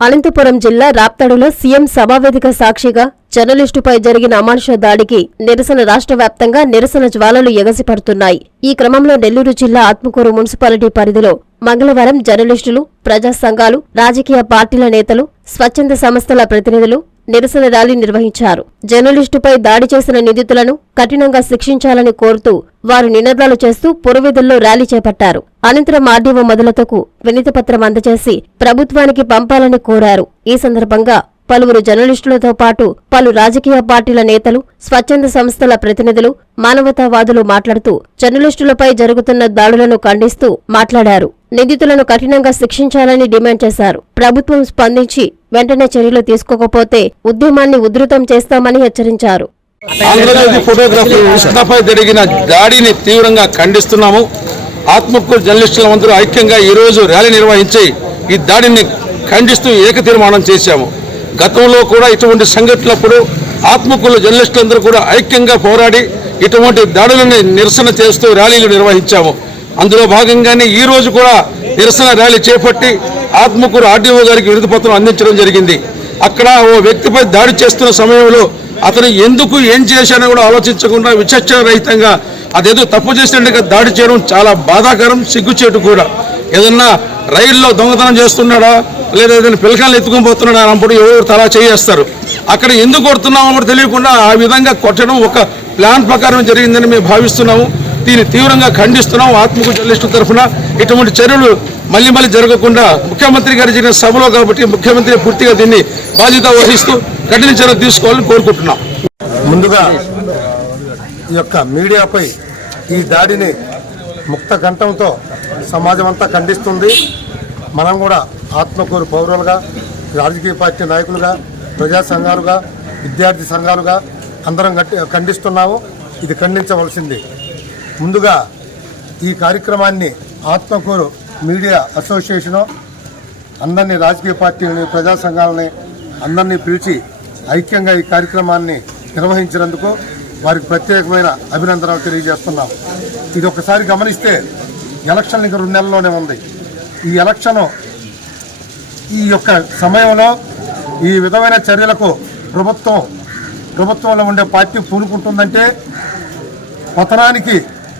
అనంతపురం జిల్లా రాప్తాడులో సీఎం సభావేదిక సాక్షిగా జర్నలిస్టుపై జరిగిన అమానుష దాడికి నిరసన రాష్ట్ర వ్యాప్తంగా నిరసన జ్వాలలు ఎగసిపడుతున్నాయి. ఈ క్రమంలో నెల్లూరు జిల్లా ఆత్మకూరు మున్సిపాలిటీ పరిధిలో మంగళవారం జర్నలిస్టులు ప్రజా సంఘాలు రాజకీయ పార్టీల నేతలు స్వచ్ఛంద సంస్థల ప్రతినిధులు నిరసన ర్యాలీ నిర్వహించారు. జర్నలిస్టుపై దాడి చేసిన నిందితులను కఠినంగా శిక్షించాలని కోరుతూ వారు నినాదాలు చేస్తూ పురవీధుల్లో ర్యాలీ చేపట్టారు. అనంతరం ఆర్డీఓ మొదలతకు వినతిపత్రం అందజేసి ప్రభుత్వానికి పంపాలని కోరారు. ఈ సందర్భంగా పలువురు జర్నలిస్టులతో పాటు పలు రాజకీయ పార్టీల నేతలు స్వచ్ఛంద సంస్థల ప్రతినిధులు మానవతావాదులు మాట్లాడుతూ జర్నలిస్టులపై జరుగుతున్న దాడులను ఖండిస్తూ మాట్లాడారు. నిందితులను కఠినంగా శిక్షించాలని డిమాండ్ చేశారు. ప్రభుత్వం స్పందించి వెంటనే చర్యలు తీసుకోకపోతే ఉద్యమాన్ని ఉధృతం చేస్తామని హెచ్చరించారు. ఆంధ్రజ్యోతి ఫోటోగ్రఫీ ఉష్ణపై జరిగిన దాడిని తీవ్రంగా ఖండిస్తున్నాము. ఆత్మకూరు జర్నలిస్టులందరూ ఐక్యంగా ఈ రోజు ర్యాలీ నిర్వహించి ఈ దాడిని ఖండిస్తూ ఏక తీర్మానం చేశాము. గతంలో కూడా ఇటువంటి సంఘటనలప్పుడు ఆత్మకూరు జర్నలిస్టులందరూ కూడా ఐక్యంగా పోరాడి ఇటువంటి దాడులని నిరసన చేస్తూ ర్యాలీలు నిర్వహించాము. అందులో భాగంగానే ఈ రోజు కూడా నిరసన ర్యాలీ చేపట్టి ఆత్మకూరు ఆర్డీఓ గారికి వినతి పత్రం అందించడం జరిగింది. అక్కడ ఓ వ్యక్తిపై దాడి చేస్తున్న సమయంలో అతను ఎందుకు ఏం చేశానో కూడా ఆలోచించకుండా విచక్షణ రహితంగా అదేదో తప్పు చేసినట్టుగా దాడి చేయడం చాలా బాధాకరం సిగ్గుచేటు కూడా. ఏదన్నా రైల్లో దొంగతనం చేస్తున్నాడా? లేదా ఏదైనా పిల్లకాయలు ఎత్తుకొని పోతున్నాడా అన్నప్పుడు ఎవరు తలా చేయేస్తారు? అక్కడ ఎందుకు కొడుతున్నామో కూడా తెలియకుండా ఆ విధంగా కొట్టడం ఒక ప్లాన్ ప్రకారం జరిగిందని మేము భావిస్తున్నాము. దీన్ని తీవ్రంగా ఖండిస్తున్నాం ఆత్మకు జర్నలిస్టుల తరఫున. ఇటువంటి చర్యలు మళ్ళీ మళ్ళీ జరగకుండా ముఖ్యమంత్రి గారు జరిగిన సభలో కాబట్టి ముఖ్యమంత్రి పూర్తిగా దీన్ని బాధ్యత వహిస్తూ కఠిన చర్య తీసుకోవాలని కోరుకుంటున్నాం. ముందుగా ఈ యొక్క మీడియాపై ఈ దాడిని ముక్త కంఠంతో సమాజం అంతా ఖండిస్తుంది. మనం కూడా ఆత్మకూరు పౌరులుగా రాజకీయ పార్టీ నాయకులుగా ప్రజా సంఘాలుగా విద్యార్థి సంఘాలుగా అందరం ఖండిస్తున్నాము. ఇది ఖండించవలసింది. ముందుగా ఈ కార్యక్రమాన్ని ఆత్మకూరు మీడియా అసోసియేషను అందరినీ రాజకీయ పార్టీలని ప్రజా సంఘాలని అందరినీ పిలిచి ఐక్యంగా ఈ కార్యక్రమాన్ని నిర్వహించినందుకు వారికి ప్రత్యేకమైన అభినందనలు తెలియజేస్తున్నాం. ఇది ఒకసారి గమనిస్తే ఎలక్షన్ ఇంకా రెండు నెలల్లోనే ఉంది. ఈ ఎలక్షను ఈ యొక్క సమయంలో ఈ విధమైన చర్యలకు ప్రభుత్వం ప్రభుత్వంలో ఉండే పార్టీ పూనుకుంటుందంటే పతనానికి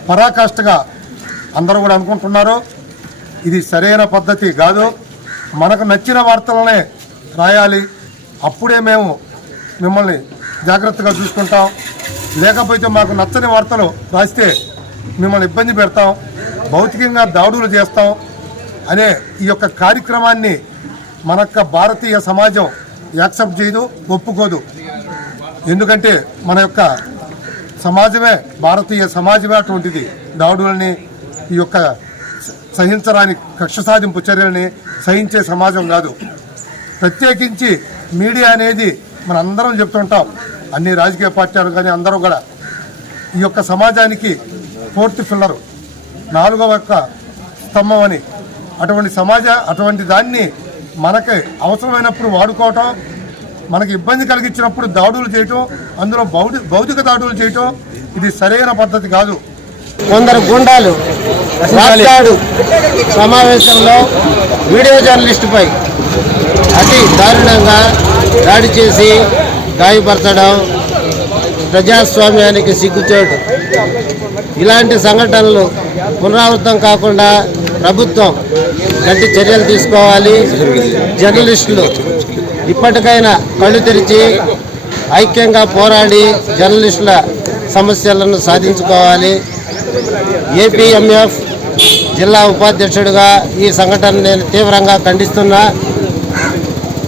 పరాకాష్ఠగా అందరూ కూడా అనుకుంటున్నారు. ఇది సరైన పద్ధతి కాదు. మనకు నచ్చిన వార్తలనే రాయాలి. అప్పుడే మేము మిమ్మల్ని జాగ్రత్తగా చూసుకుంటాం. లేకపోతే మాకు నచ్చని వార్తలు రాస్తే మిమ్మల్ని ఇబ్బంది పెడతాం. భౌతికంగా దాడులు చేస్తాం అనే ఈ యొక్క కార్యక్రమాన్ని మన యొక్క భారతీయ సమాజం యాక్సెప్ట్ చేయదు ఒప్పుకోదు. ఎందుకంటే మన యొక్క సమాజమే భారతీయ సమాజమే అటువంటిది. దాడులని ఈ యొక్క సహించరాని కక్ష సాధింపు చర్యల్ని సహించే సమాజం కాదు. ప్రత్యేకించి మీడియా అనేది మన అందరం చెప్తుంటాం. అన్ని రాజకీయ పార్టీలు కానీ అందరూ కూడా ఈ యొక్క సమాజానికి ఫోర్త్ పిల్లరు నాలుగవ యొక్క స్తంభం అని. అటువంటి సమాజ అటువంటి దాన్ని మనకి అవసరమైనప్పుడు వాడుకోవటం మనకి ఇబ్బంది కలిగించినప్పుడు దాడులు చేయటం అందులో భౌతి భౌతిక దాడులు చేయటం ఇది సరైన పద్ధతి కాదు. కొందరు గుండాలు రాష్ట్రాడు సమావేశంలో వీడియో జర్నలిస్టుపై అతి దారుణంగా దాడి చేసి గాయపరచడం ప్రజాస్వామ్యానికి సిగ్గుచోటు. ఇలాంటి సంఘటనలు పునరావృతం కాకుండా ప్రభుత్వం గట్టి చర్యలు తీసుకోవాలి. జర్నలిస్టులు ఇప్పటికైనా కళ్ళు తెరిచి ఐక్యంగా పోరాడి జర్నలిస్టుల సమస్యలను సాధించుకోవాలి. ఏపీఎంఎఫ్ జిల్లా ఉపాధ్యక్షుడిగా ఈ సంఘటన నేను తీవ్రంగా ఖండిస్తున్నా.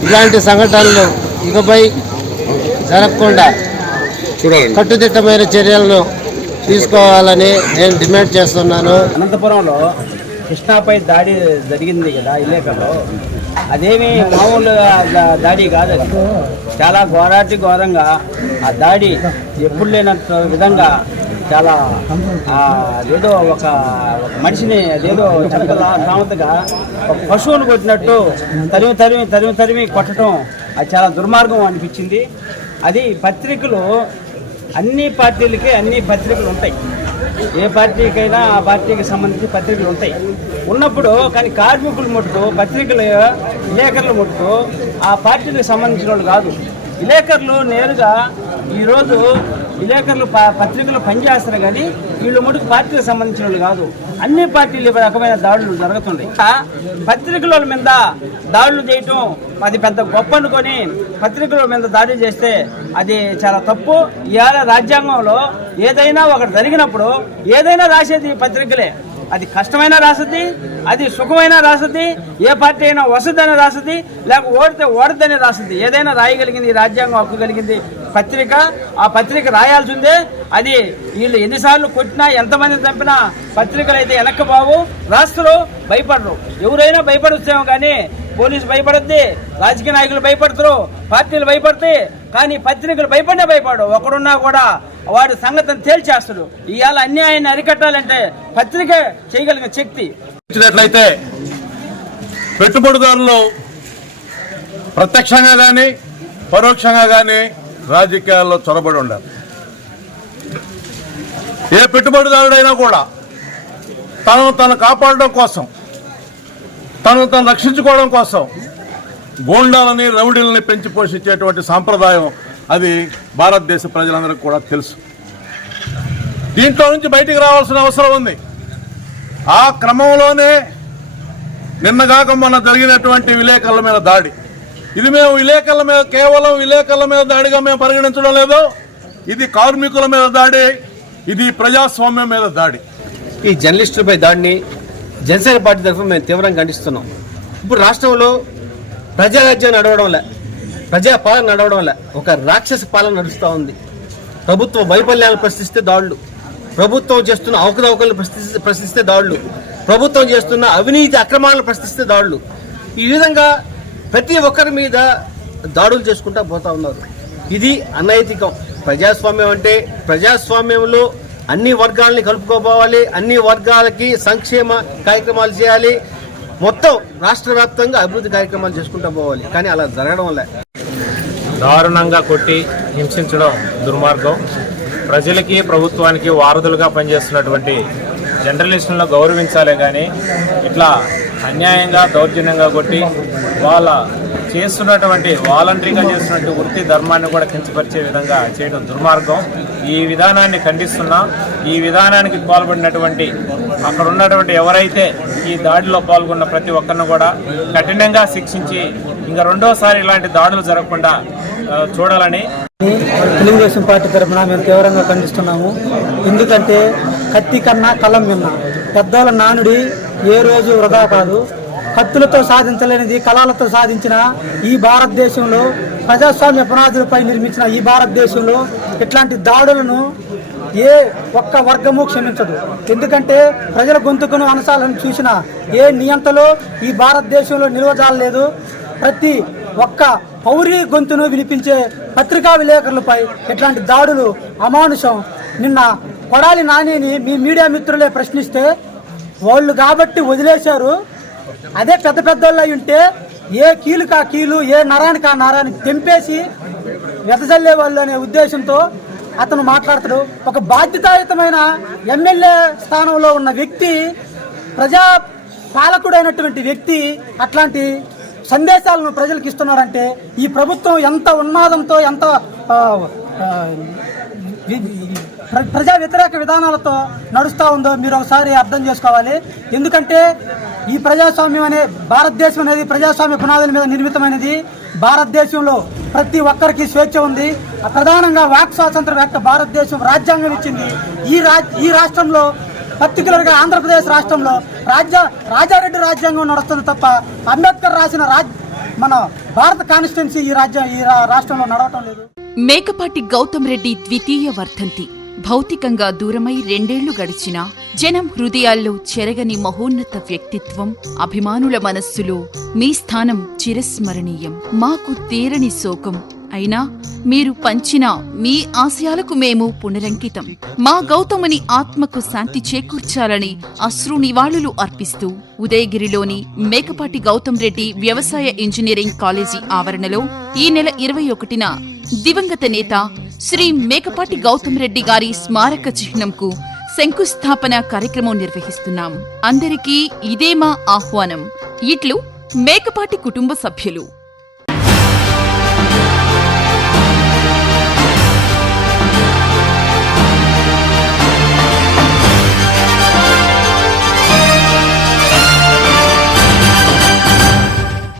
ఇలాంటి సంఘటనలు ఇకపై జరగకుండా కట్టుదిట్టమైన చర్యలను తీసుకోవాలని నేను డిమాండ్ చేస్తున్నాను. అనంతపురంలో కృష్ణాపై దాడి జరిగింది కదా ఇలేకలో అదేమి మామూలు దా- దాడి కాదు అది. చాలా ఘోరాటి ఘోరంగా ఆ దాడి ఎప్పుడు లేనంత విధంగా చాలా ఏదో ఒక మనిషిని అదేదో చక్కల సామెతగా ఒక పశువును కొట్టినట్టు తరిమి తరిమి తరిమి తరిమి కొట్టడం అది చాలా దుర్మార్గం అనిపించింది. అది పత్రికలు అన్ని పార్టీలకి అన్ని పత్రికలు ఉంటాయి. ఏ పార్టీకైనా ఆ పార్టీకి సంబంధించి పత్రికలు ఉంటాయి. ఉన్నప్పుడు కానీ కార్మికులు మటుకు పత్రికలు విలేకరులు మటుకు ఆ పార్టీకి సంబంధించిన వాళ్ళు కాదు. విలేకరులు నేరుగా ఈరోజు విలేకరులు ప- పత్రికలు పనిచేస్తారు కానీ వీళ్ళు మటుకు పార్టీకి సంబంధించిన వాళ్ళు కాదు. అన్ని పార్టీలు రకమైన దాడులు జరుగుతున్నాయి. పత్రికల మీద దాడులు చేయటం అది పెద్ద గొప్ప అనుకొని పత్రికల మీద దాడి చేస్తే అది చాలా తప్పు. ఇవాళ రాజ్యాంగంలో ఏదైనా ఒకటి జరిగినప్పుడు ఏదైనా రాసేది పత్రికలే. అది కష్టమైన రాసుద్ది అది సుఖమైన రాసుద్ది ఏ పార్టీ అయినా వసద్దైనా రాసుద్ది లేక ఓడితే ఓడద్దని రాసుద్ది ఏదైనా రాయగలిగింది ఈ రాజ్యాంగం హక్కు కలిగింది పత్రిక ఆ పత్రిక రాయాల్సిందే. అది వీళ్ళు ఎన్నిసార్లు కొట్టినా ఎంతమంది చంపినా పత్రికలు అయితే వెనక్కబావు రాస్తారు భయపడరు. ఎవరైనా భయపడొచ్చేమో కానీ పోలీసు భయపడద్ది రాజకీయ నాయకులు భయపడతారు పార్టీలు భయపడతాయి. కానీ పత్రికలు భయపడినా భయపడు ఒకడున్నా కూడా వాడు సంగతిని తేల్చేస్తాడు. ఇవాళ అన్యాయాన్ని అరికట్టాలంటే పత్రిక చేయగలిగిన శక్తి. ఇచ్చినట్లయితే పెట్టుబడిదారులు ప్రత్యక్షంగా కానీ పరోక్షంగా కానీ రాజకీయాల్లో చొరబడి ఉండాలి. ఏ పెట్టుబడిదారుడైనా కూడా తనను తను కాపాడడం కోసం తనను తను రక్షించుకోవడం కోసం గోండాలని రౌడీలని పెంచి పోషించేటువంటి సాంప్రదాయం అది భారతదేశ ప్రజలందరికీ కూడా తెలుసు. దీంట్లో నుంచి బయటికి రావాల్సిన అవసరం ఉంది. ఆ క్రమంలోనే నిన్నగాక మొన్న జరిగినటువంటి విలేకరుల మీద దాడి. ఇది మేము విలేకరుల మీద కేవలం విలేకరుల మీద దాడిగా మేము పరిగణించడం లేదు. ఇది కార్మికుల మీద దాడి ఇది ప్రజాస్వామ్యం మీద దాడి. ఈ జర్నలిస్టులపై దాడిని జనసేన పార్టీ తరఫున మేము తీవ్రంగా ఖండిస్తున్నాం. ఇప్పుడు రాష్ట్రంలో ప్రజారాజ్యం నడవడంలే ప్రజా పాలన నడవడంలే ఒక రాక్షస పాలన నడుస్తూ ఉంది. ప్రభుత్వ వైఫల్యాలను ప్రశ్నిస్తే దాడులు. ప్రభుత్వం చేస్తున్న అవకతవకలను ప్రశ్నిస్తే ప్రశ్నిస్తే దాడులు. ప్రభుత్వం చేస్తున్న అవినీతి అక్రమాలను ప్రశ్నిస్తే దాడులు. ఈ విధంగా ప్రతి ఒక్కరి మీద దాడులు చేసుకుంటా పోతా ఉన్నారు. ఇది అనైతికం. ప్రజాస్వామ్యం అంటే ప్రజాస్వామ్యంలో అన్ని వర్గాలని కలుపుకోపోవాలి అన్ని వర్గాలకి సంక్షేమ కార్యక్రమాలు చేయాలి. మొత్తం రాష్ట్ర వ్యాప్తంగా అభివృద్ధి కార్యక్రమాలు చేసుకుంటూ పోవాలి. కానీ అలా జరగడం వల్ల. దారుణంగా కొట్టి హింసించడం దుర్మార్గం. ప్రజలకి ప్రభుత్వానికి వారధులుగా పనిచేస్తున్నటువంటి జర్నలిస్టులను గౌరవించాలే కానీ ఇట్లా అన్యాయంగా దౌర్జన్యంగా కొట్టి వాళ్ళ చేస్తున్నటువంటి వాలంటరీగా చేస్తున్నటువంటి వృత్తి ధర్మాన్ని కూడా కించపరిచే విధంగా చేయడం దుర్మార్గం. ఈ విధానాన్ని ఖండిస్తున్నాం ఈ విధానానికి పాల్పడినటువంటి అక్కడ ఉన్నటువంటి ఎవరైతే ఈ దాడిలో పాల్గొన్న ప్రతి ఒక్కరిని కూడా కఠినంగా శిక్షించి ఇంకా రెండోసారి ఇలాంటి దాడులు జరగకుండా చూడాలని తెలుగుదేశం పార్టీ తరఫున మేము తీవ్రంగా ఖండిస్తున్నాము. ఎందుకంటే కత్తి కన్నా కలం విన్న పెద్దోళ్ళ నానుడి ఏ రోజు వృధా కాదు. కత్తులతో సాధించలేనిది కళలతో సాధించిన ఈ భారతదేశంలో ప్రజాస్వామ్య పునాదులపై నిర్మించిన ఈ భారతదేశంలో ఇట్లాంటి దాడులను ఏ ఒక్క వర్గము క్షమించదు. ఎందుకంటే ప్రజల గొంతుకును అనసాలను చూసిన ఏ నియంతలో ఈ భారతదేశంలో నిలవజాలలేదు ప్రతి ఒక్క పౌరి గొంతును వినిపించే పత్రికా విలేకరులపై ఇట్లాంటి దాడులు అమానుషం నిన్న కొడాలి నానిని మీ మీడియా మిత్రులే ప్రశ్నిస్తే వాళ్ళు కాబట్టి వదిలేశారు. అదే పెద్ద పెద్దోళ్ళు అయి ఉంటే ఏ కీలుకా కీలు ఏ నరానికి ఆ నరానికి తెంపేసి వెదజల్లే వాళ్ళు అనే ఉద్దేశంతో అతను మాట్లాడతాడు. ఒక బాధ్యతాయుతమైన ఎమ్మెల్యే స్థానంలో ఉన్న వ్యక్తి ప్రజా పాలకుడైనటువంటి వ్యక్తి అట్లాంటి సందేశాలను ప్రజలకు ఇస్తున్నారంటే ఈ ప్రభుత్వం ఎంత ఉన్మాదంతో ఎంత ప్రజా వ్యతిరేక విధానాలతో నడుస్తూ ఉందో మీరు ఒకసారి అర్థం చేసుకోవాలి. ఎందుకంటే ఈ ప్రజాస్వామ్యం అనే భారతదేశం అనేది ప్రజాస్వామ్య పునాదుల మీద నిర్మితమైనది. భారతదేశంలో ప్రతి ఒక్కరికి స్వేచ్ఛ ఉంది. ప్రధానంగా వాక్ స్వాతంత్రం యొక్క భారతదేశం రాజ్యాంగం ఇచ్చింది. ఈ రాజ్ ఈ రాష్ట్రంలో పర్టికులర్గా ఆంధ్రప్రదేశ్ రాష్ట్రంలో రాజ్య రాజారెడ్డి రాజ్యాంగం నడుస్తుంది తప్ప అంబేద్కర్ రాసిన రాజ్ మన భారత కాన్స్టిట్యున్సీ ఈ రాజ్యం ఈ రా- రాష్ట్రంలో నడవటం లేదు. మేకపాటి గౌతమ్ రెడ్డి ద్వితీయ వర్ధంతి. భౌతికంగా దూరమై రెండేళ్ళు గడిచినా జనం హృదయాల్లో చెరగని మహోన్నత వ్యక్తిత్వం అభిమానుల మనస్సులో మీ స్థానం చిరస్మరణీయం. మాకు తీరని శోకం. అయినా మీరు పంచిన మీ ఆశయాలకు మేము పునరంకితం. మా గౌతముని ఆత్మకు శాంతి చేకూర్చాలని అశ్రు నివాళులు అర్పిస్తూ ఉదయగిరిలోని మేకపాటి గౌతమ్ రెడ్డి వ్యవసాయ ఇంజనీరింగ్ కాలేజీ ఆవరణలో ఈ నెల ఇరవై ఒకటిన దివంగత నేత శ్రీ మేకపాటి గౌతమ్ రెడ్డి గారి స్మారక చిహ్నంకు శంకుస్థాపన కార్యక్రమం నిర్వహిస్తున్నాం. అందరికీ ఇదే మా ఆహ్వానం. ఇట్లు మేకపాటి కుటుంబ సభ్యులు.